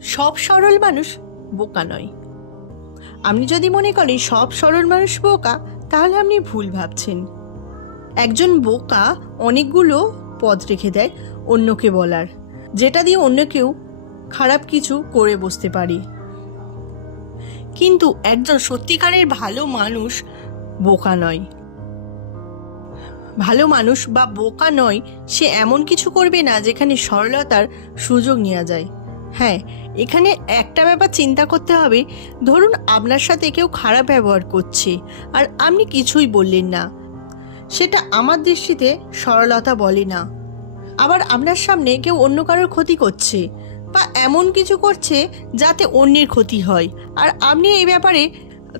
সব সরল মানুষ বোকা নয়। আপনি যদি মনে করেন সব সরল মানুষ বোকা, তাহলে আপনি ভুল ভাবছেন। একজন বোকা অনেকগুলো পথ রেখে দেয় অন্যকে বলার, যেটা দিয়ে অন্য কেউ খারাপ কিছু করে বসতে পারে। কিন্তু একজন সত্যিকারের ভালো মানুষ বোকা নয়। ভালো মানুষ বা বোকা নয়, সে এমন কিছু করবে না যেখানে সরলতার সুযোগ নেওয়া যায়। হ্যাঁ, এখানে একটা ব্যাপার চিন্তা করতে হবে। ধরুন আপনার সাথে কেউ খারাপ ব্যবহার করছে আর আপনি কিছুই বললেন না, সেটা আমার দৃষ্টিতে সরলতা বলে না। আবার আপনার সামনে কেউ অন্য কারোর ক্ষতি করছে বা এমন কিছু করছে যাতে অন্যের ক্ষতি হয়, আর আপনি এই ব্যাপারে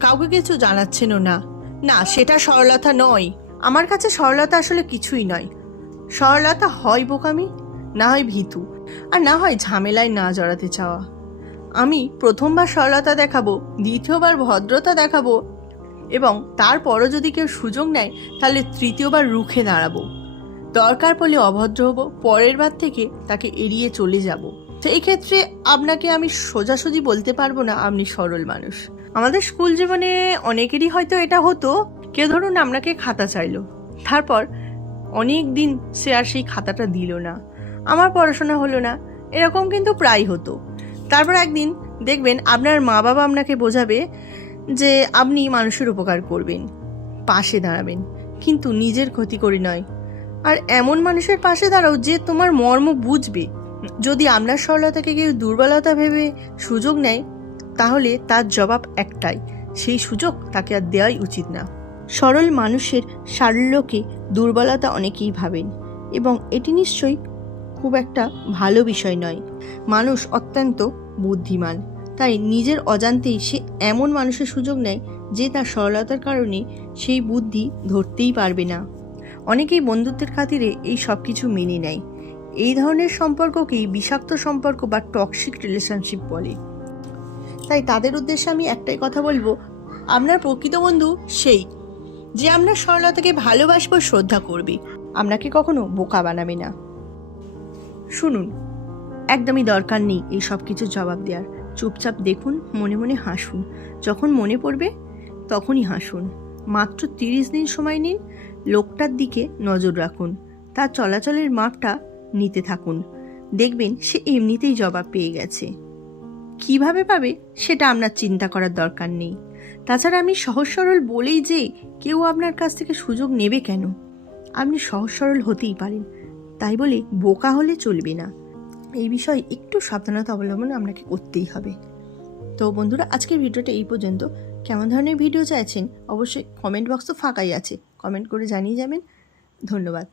কাউকে কিছু জানাচ্ছেনও না, না, সেটা সরলতা নয়। আমার কাছে সরলতা আসলে কিছুই নয়। সরলতা হয় বোকামি, না হয় ভীতু, আর না হয় ঝামেলায় না জড়াতে চাওয়া। আমি প্রথমবার সরলতা দেখাবো, দ্বিতীয়বার ভদ্রতা দেখাবো, এবং তারপরও যদি কেউ সুযোগ নেয় তাহলে তৃতীয়বার রুখে দাঁড়াবো। দরকার পড়লে অভদ্র হব, পরের বার থেকে তাকে এড়িয়ে চলে যাব। সেই ক্ষেত্রে আপনাকে আমি সোজাসুজি বলতে পারবো না আপনি সরল মানুষ। আমাদের স্কুল জীবনে অনেকেরই হয়তো এটা হতো, কেউ ধরুন আপনাকে খাতা চাইলো, তারপর অনেক দিন সে আর সেই খাতাটা দিল না, আমার পড়াশোনা হলো না, এরকম কিন্তু প্রায় হতো। তারপর একদিন দেখবেন আপনার মা বাবা আপনাকে বোঝাবে যে আপনি মানুষের উপকার করবেন, পাশে দাঁড়াবেন, কিন্তু নিজের ক্ষতি করে নয়। আর এমন মানুষের পাশে দাঁড়াও যে তোমার মর্ম বুঝবে। যদি আপনার সরলতাকে কেউ দুর্বলতা ভেবে সুযোগ নেয়, তাহলে তার জবাব একটাই, সেই সুযোগ তাকে আর দেওয়াই উচিত না। সরল মানুষের সারল্যকে দুর্বলতা অনেকেই ভাবেন, এবং এটি নিশ্চয়ই খুব একটা ভালো বিষয় নয়। মানুষ অত্যন্ত বুদ্ধিমান, তাই নিজের অজান্তেই সে এমন মানুষের সুযোগ নেয় যে তার সরলতার কারণে সেই বুদ্ধি ধরতেই পারবে না। অনেকেই বন্ধুত্বের খাতিরে এই সব কিছু মেনে নেয়। এই ধরনের সম্পর্ককেই বিষাক্ত সম্পর্ক বা টক্সিক রিলেশনশিপ বলে। তাই তাদের উদ্দেশ্যে আমি একটাই কথা বলবো, আপনার প্রকৃত বন্ধু সেই যে আপনার সরলতাকে ভালোবাসবে, শ্রদ্ধা করবে, আপনাকে কখনো বোকা বানাবে না। শুনুন, একদমই দরকার নেই এই সব কিছুর জবাব দেওয়ার। চুপচাপ দেখুন, মনে মনে হাসুন, যখন মনে পড়বে তখনই হাসুন। মাত্র 30 দিন সময় নিন, লোকটার দিকে নজর রাখুন, তার চলাচলের মাপটা নিতে থাকুন, দেখবেন সে এমনিতেই জবাব পেয়ে গেছে। কিভাবে পাবে সেটা আপনার চিন্তা করার দরকার নেই। তাছাড়া আমি সহজ সরল বলেই যে কেউ আপনার কাছ থেকে সুযোগ নেবে কেন? আপনি সহজ সরল হতেই পারেন, তাই বলে বোকা হলে চলবে না। এই বিষয়ে একটু সাবধানতা অবলম্বন আপনাকে করতেই হবে। তো বন্ধুরা, আজকের ভিডিওটা এই পর্যন্ত। কেমন ধরনের ভিডিও চাইছেন অবশ্যই কমেন্ট বক্স তো ফাঁকাই আছে, কমেন্ট করে জানিয়ে যাবেন। ধন্যবাদ।